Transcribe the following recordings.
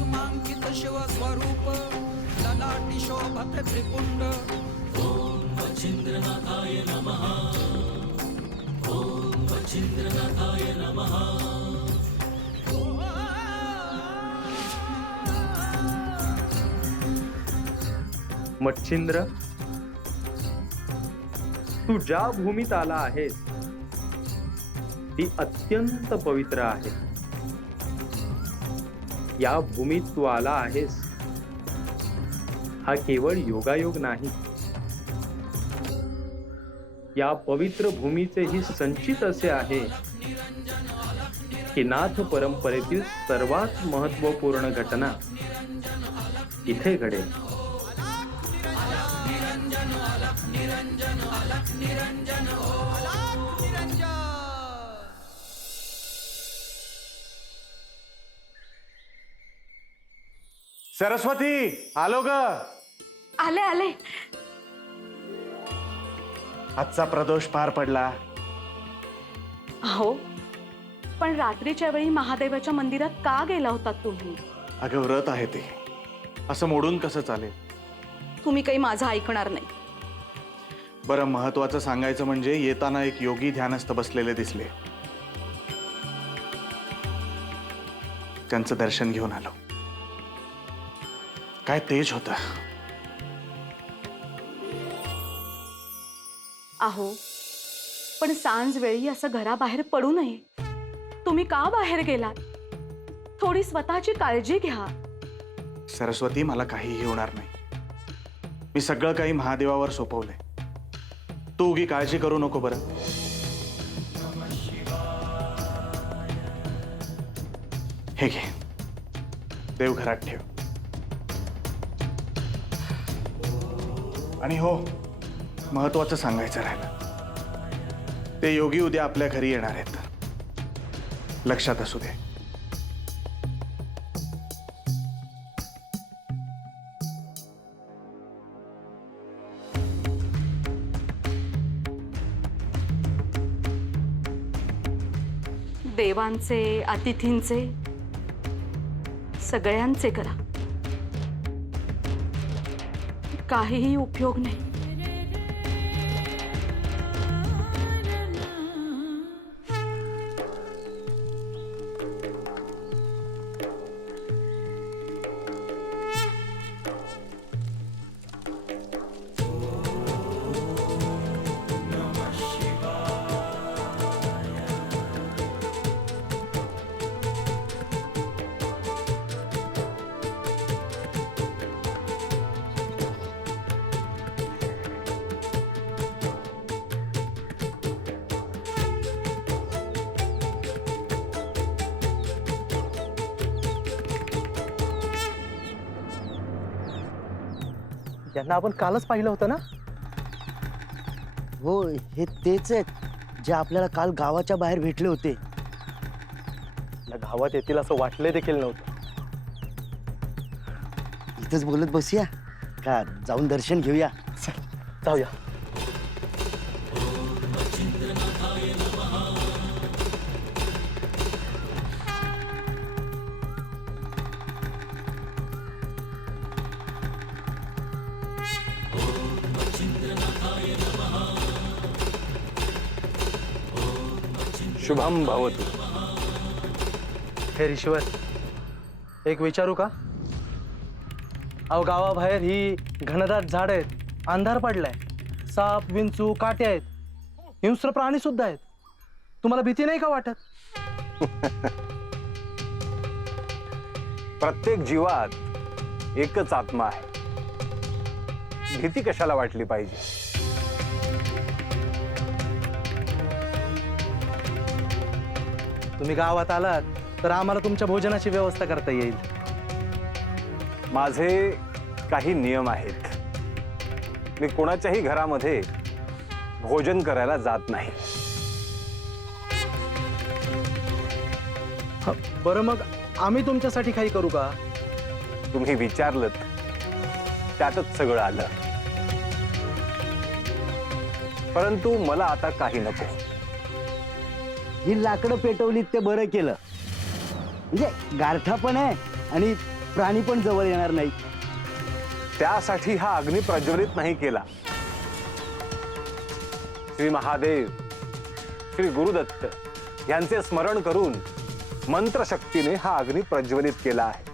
कुसुमांकित शिव स्वरूप ललाटी शोभत त्रिपुंड। ओम वचिंद्रनाथाय नमः। ओम वचिंद्रनाथाय नमः। मच्छिंद्र, तू ज्या भूमीत आला आहेस ती अत्यंत पवित्र आहे। या भूमीत तू आला आहेस हा केवळ योगायोग नाही, या पवित्र भूमीचे ही संचित असे आहे की नाथ परंपरेतील सर्वात महत्वपूर्ण घटना इथे घडेल। सरस्वती, आलो ग। आले आले। आजचा प्रदोष पार पडला। हो, पण रात्रीच्या वेळी महादेवाच्या मंदिरात का गेला होता तुम्ही? अगं व्रत आहे ते, असं मोडून कसं चालेल? तुम्ही काही माझं ऐकणार नाही। बरं, महत्वाचं सांगायचं म्हणजे येताना एक योगी ध्यानस्थ बसलेले दिसले, त्यांचं दर्शन घेऊन आलो। काय तेज होता। आहो, पण सांज वेळी असं घराबाहेर पडू नये। तुम्ही का बाहेर गेलात? थोडी स्वतःची काळजी घ्या। सरस्वती, मला काहीही होणार नाही। मी सगळं काही महादेवावर सोपवलंय, तू उगी काळजी करू नको बरं। हे घे, देव घरात ठेव। आणि हो, महत्वाचं सांगायचं राहिलं, ते योगी उद्या आपल्या घरी येणार आहेत, लक्षात असू दे। देवांचे, अतिथींचे, सगळ्यांचे करा, काहीही उपयोग नाही। यांना आपण कालच पाहिलं होतं ना? हो, हे तेच आहेत जे आपल्याला काल गावाच्या बाहेर भेटले होते। या गावात येतील असं वाटले देखील नव्हतं। इथंच बोलत बसूया का जाऊन दर्शन घेऊया? जाऊया। शुभम भवतु। हे ईश्वर, एक विचारू का? अहो, गावाबाहेर ही घनदाट झाड आहेत, अंधार पडलाय, साप, विंचू, काटे आहेत, हिंस्र प्राणी सुद्धा आहेत। तुम्हाला भीती नाही का वाटत? प्रत्येक जीवात एकच आत्मा आहे, भीती कशाला वाटली पाहिजे? तुम्ही गावात आलात तर आम्हाला तुमच्या भोजनाची व्यवस्था करता येईल। माझे काही नियम आहेत, मी कोणाच्याही घरामध्ये भोजन करायला जात नाही। बरं, मग आम्ही तुमच्यासाठी काही करू का? तुम्ही विचारलं त्यातच सगळं आलं, परंतु मला आता काही नको। ही लाकडं पेटवलीत ते बरं केलं, म्हणजे गारठा पण आहे आणि प्राणी पण जवळ येणार नाही. त्यासाठी हा अग्नी प्रज्वलित नाही केला. श्री महादेव, श्री गुरुदत्त यांचे स्मरण करून मंत्रशक्तीने हा अग्नी प्रज्वलित केला आहे.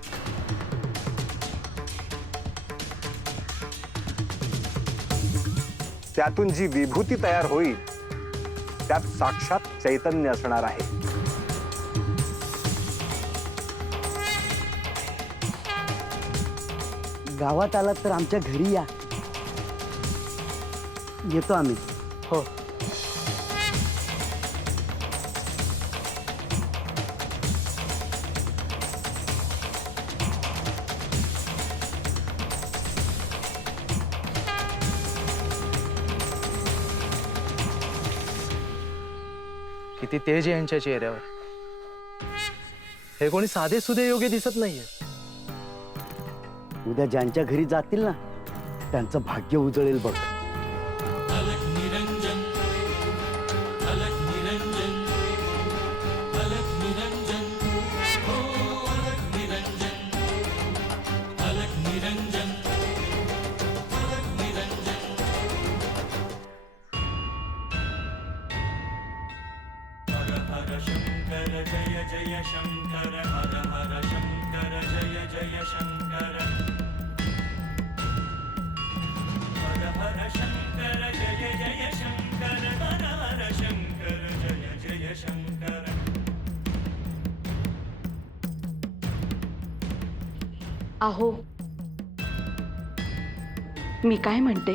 त्यातून जी विभूती तयार होईल त्यात साक्षात चैतन्य असणार आहे. गावात आलात तर आमच्या घरी या. येतो आम्ही. हो. किती तेज आहे यांच्या चेहऱ्यावर. हे कोणी साधे सुधे योगी दिसत नाहीये. उद्या ज्यांच्या घरी जातील ना त्यांचं भाग्य उजळेल बघ. अलग निरंजन, अलग निरंजन, अलग निरंजन, हो अलग निरंजन, अलग निरंजन, अलग निरंजन. हर हर शंकर जय जय शंकर, हर हर शंकर जय जय शंकर. हर हर शंकर जय जय शंकर, हर हर शंकर जय जय शंकर. अहो, मी काय म्हणते,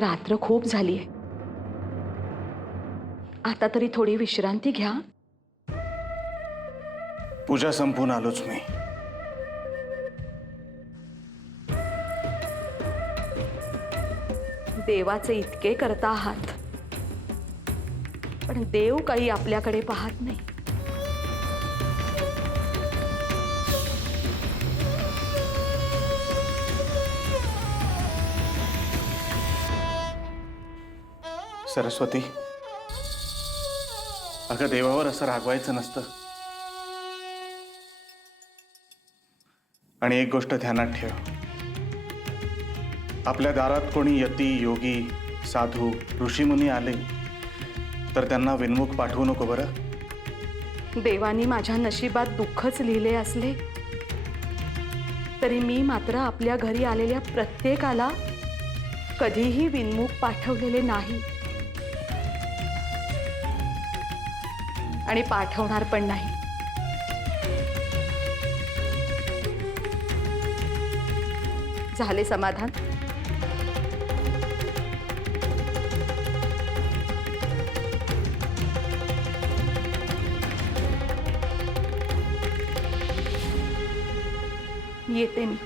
रात्र खूप झालीये. आता तरी थोडी विश्रांती घ्या. पूजा संपून आलोच मी. देवाचे इतके करता आहात, पण देव काही आपल्याकडे पाहत नाही. सरस्वती, अगं देवावर असं रागवायचं नसतं. आणि एक गोष्ट ध्यानात ठेव, आपल्या दारात कोणी यती, योगी, साधू, ऋषीमुनी आले तर त्यांना विनमुख पाठवू नको बरं. देवानी माझ्या नशिबात दुःखच लिहिले असले तरी मी मात्र आपल्या घरी आलेल्या प्रत्येकाला कधीही विनमुख पाठवलेले नाही आणि पाठवणार पण नाही. झाले समाधान? येते मी.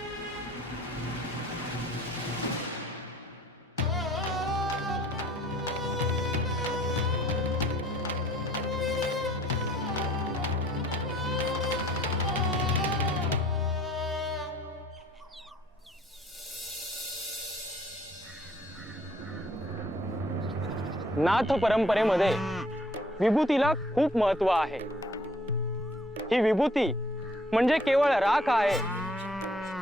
नाथ परंपरेमध्ये विभूतीला खूप महत्व आहे. ही विभूती म्हणजे केवळ राख आहे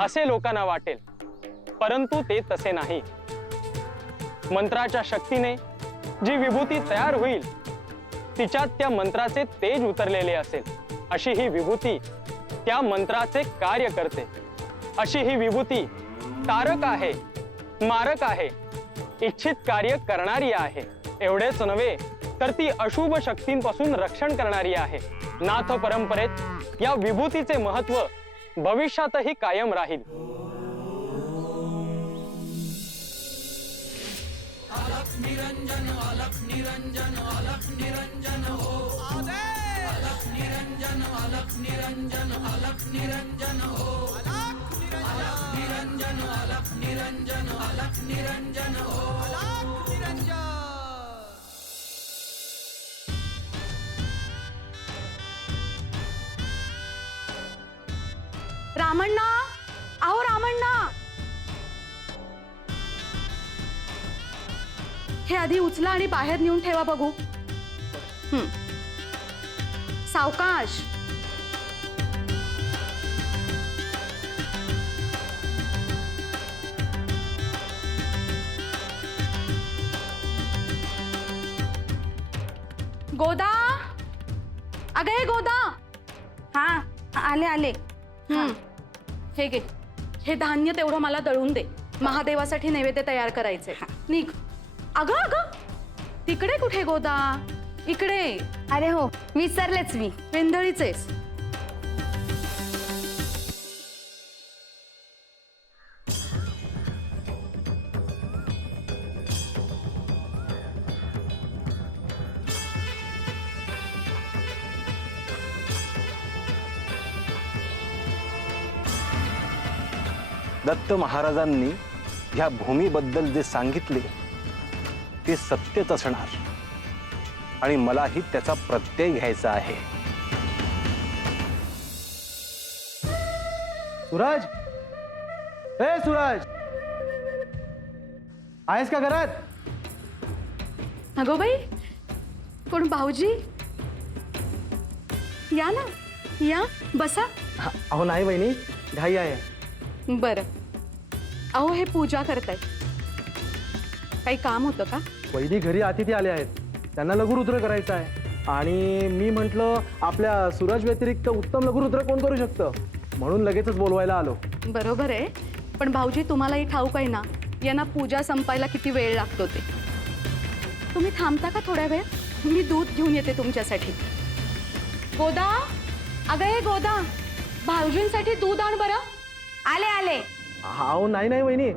असे लोकांना वाटेल, परंतु ते तसे नाही. मंत्राच्या शक्तीने जी विभूती तयार होईल तिच्यात त्या मंत्राचे तेज उतरलेले असेल. अशी ही विभूती त्या मंत्राचे कार्य करते. अशी ही विभूती तारक आहे, मारक आहे, इच्छित कार्य करणारी आहे. एवढेच नव्हे तर ती अशुभ शक्तींपासून रक्षण करणारी आहे. नाथ परंपरेत या विभूतीचे महत्व भविष्यातही कायम राहील. अलग निरंजन, अलग निरंजन, अलग निरंजन, हो अलग निरंजन, अलग निरंजन, अलग निरंजन, हो अलग निरंजन, अलग निरंजन, अलग निरंजन, हो अलग निरंजन. रामण्णा, अहो रामण्णा, हे आधी उचला आणि बाहेर नेऊन ठेवा बघू. सावकाश. गोदा, अगं हे गोदा. हा आले आले. हे घे, हे धान्य तेवढं मला दळून दे. महादेवासाठी नैवेद्य तयार करायचे. निघ. अगं अगं, तिकडे कुठे गोदा? इकडे. अरे हो, विसरलेच मी. वेंधळीचेस. दत्त महाराजांनी ह्या भूमीबद्दल जे सांगितले ते सत्यच असणार आणि मलाही त्याचा प्रत्यय घ्यायचा आहे. सूरज, ए सूरज, आहेस का घरात? अगो बाई, कोण भाऊजी? या ना, या बसा. अहो नाही वहिनी, घाई आहे. बरं. अहो हे पूजा करताय, काही काम होतं का? वहिनी घरी अतिथी आले आहेत, त्यांना लघुरुद्र करायचं आहे आणि मी म्हटलं आपल्या सूरज व्यतिरिक्त उत्तम लघुरुद्र कोण करू शकतं, म्हणून लगेचच बोलवायला आलो. बरोबर आहे, पण भाऊजी तुम्हालाही ठाऊक आहे ना यांना पूजा संपायला किती वेळ लागतो ते. तुम्ही थांबता का थोड्या वेळ? मी दूध घेऊन येते तुमच्यासाठी. गोदा, अगं हे गोदा, भाऊजींसाठी दूध आण बरं. आले आले. अहो नाही नाही वहिनी,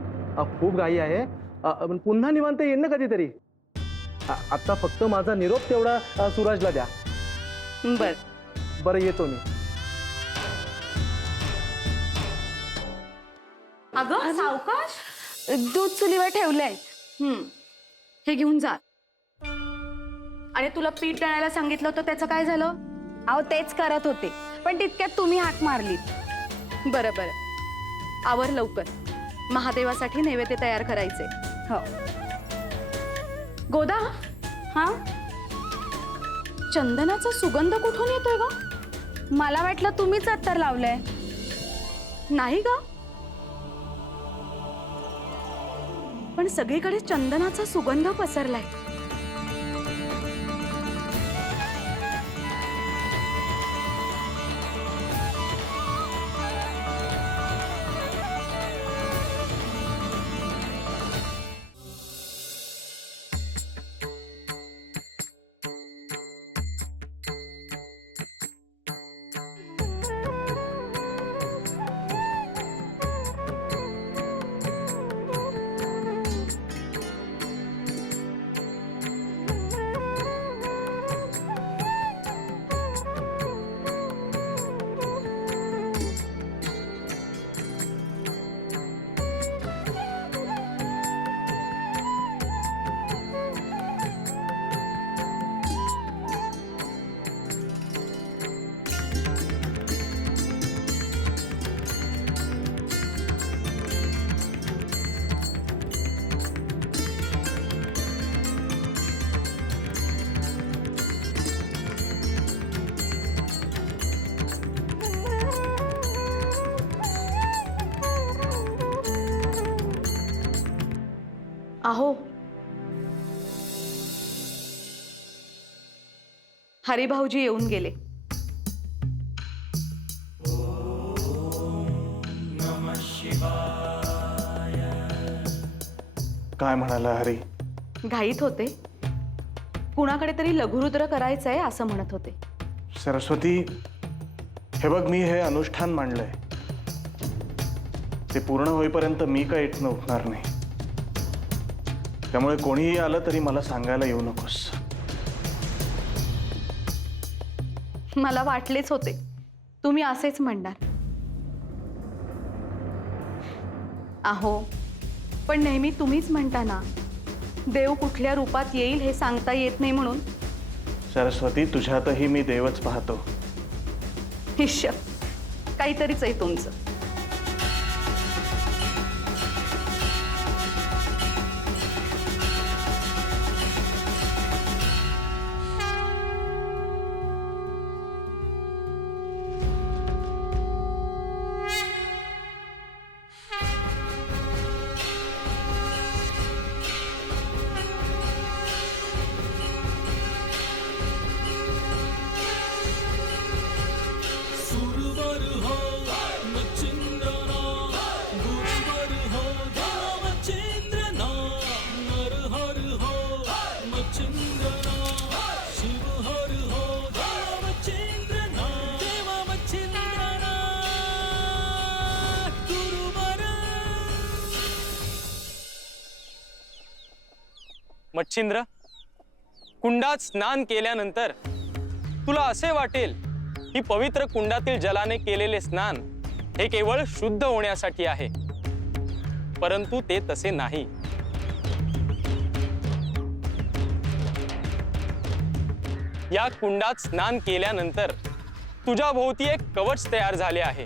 खूप घाई आहे. पण पुन्हा निवांत येईन ना कधीतरी. आता फक्त माझा निरोप तेवढा सूरजला द्या. बरं येतो मी. अगं सावकाश. दूध चुलीवर ठेवलंय. हे घेऊन जा. आणि तुला पीठ दळायला सांगितलं होतं त्याचं काय झालं? अहो तेच करत होते, पण तितक्यात तुम्ही हाक मारली. बरं बरं, आवर लवकर. महादेवासाठी नैवेद्य तयार करायचे. हो. गोदा, हा चंदनाचा सुगंध कुठून येतोय ग? मला वाटलं तुम्हीच अत्तर लावलंय. नाही ग, पण सगळीकडे चंदनाचा सुगंध पसरलाय. अहो, हरिभाऊजी येऊन गेले. काय म्हणाला हरी? घाईत होते, कुणाकडे तरी लघुरुद्र करायचंय असं म्हणत होते. सरस्वती, हे बघ, मी हे अनुष्ठान मांडलंय, ते पूर्ण होईपर्यंत मी काय इथनं उठणार नाही. त्यामुळे कोणीही आलं तरी मला सांगायला येऊ नकोस. मला वाटलेच होते तुम्ही असेच म्हणणार. अहो, पण नेहमी तुम्हीच म्हणता ना, देव कुठल्या रूपात येईल हे सांगता येत नाही म्हणून. सरस्वती, तुझ्यातही मी देवच पाहतो. हिश्य, काहीतरीच आहे तुमचं. मच्छिंद्र, कुंडात स्नान केल्यानंतर तुला असे वाटेल की पवित्र कुंडातील जलाने केलेले स्नान हे केवळ शुद्ध होण्यासाठी आहे, परंतु ते तसे नाही. या कुंडात स्नान केल्यानंतर तुझ्या भोवती एक कवच तयार झाले आहे.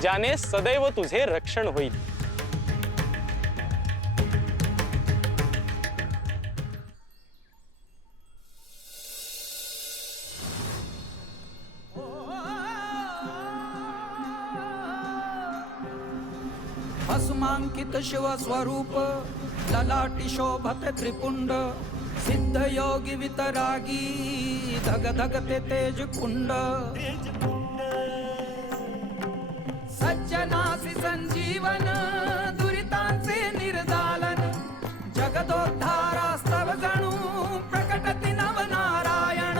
ज्याने सदैव तुझे रक्षण होईल. भस्मांकित शिव स्वरूप ललाटी शोभते त्रिपुंड सिद्ध योगी वितरागी धग धगते तेज कुंड सज्जनासी संजीवन दुरितांचे निर्दालन जगदोद्धारास्तव जणू प्रकटति नवनारायण.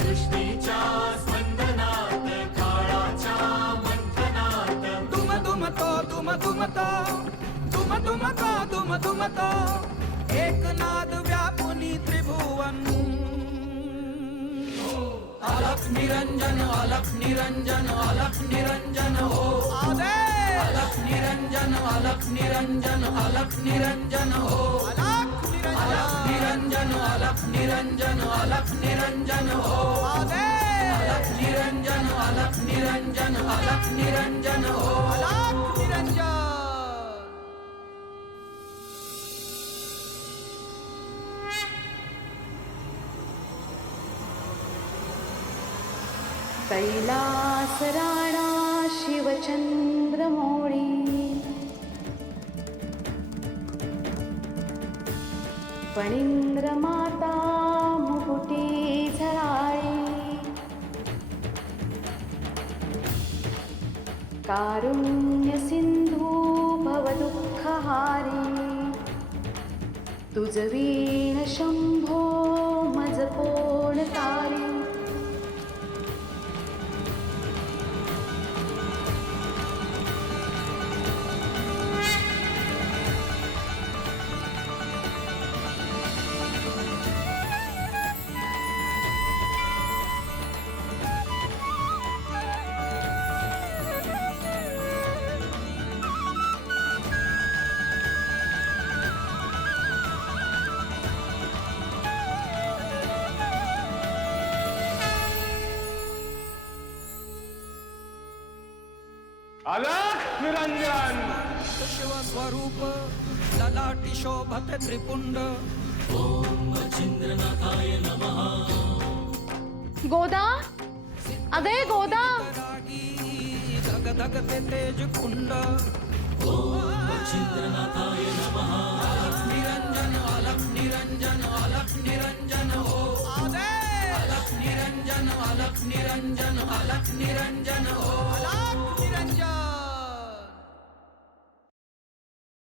सृष्टीच्या स्पंदनात काळाच्या मंथनात दुम दुम तो दुम दुम तो दुम दुम तो दुम दुम तो एक नाद व्यापुनी त्रिभुवन. अलख निरंजन अलख निरंजन अलख निरंजन हो अलख निरंजन अलख निरंजन अलख निरंजन हो अलख निरंजन अलख निरंजन अलख निरंजन हो अलख निरंजन अलख निरंजन अलख निरंजन हो अलख निरंजन. कैलास राणा शिवचंद्रमौळी फणींद्र माता मुकुटी झळाळी कारुण्य सिंधू भवदुःखहारी तुझ वीण शंभो मज कोण तारी. अलख निरंजन शिव स्वरूप ललाटी शोभते त्रिपुंड. गोदा, अगे गोदा. रागी धग धगते तेज कुंड. अलख निरंजन अलख निरंजन अलख निरंजन हो अलख निरंजन अलख निरंजन अलख निरंजन हो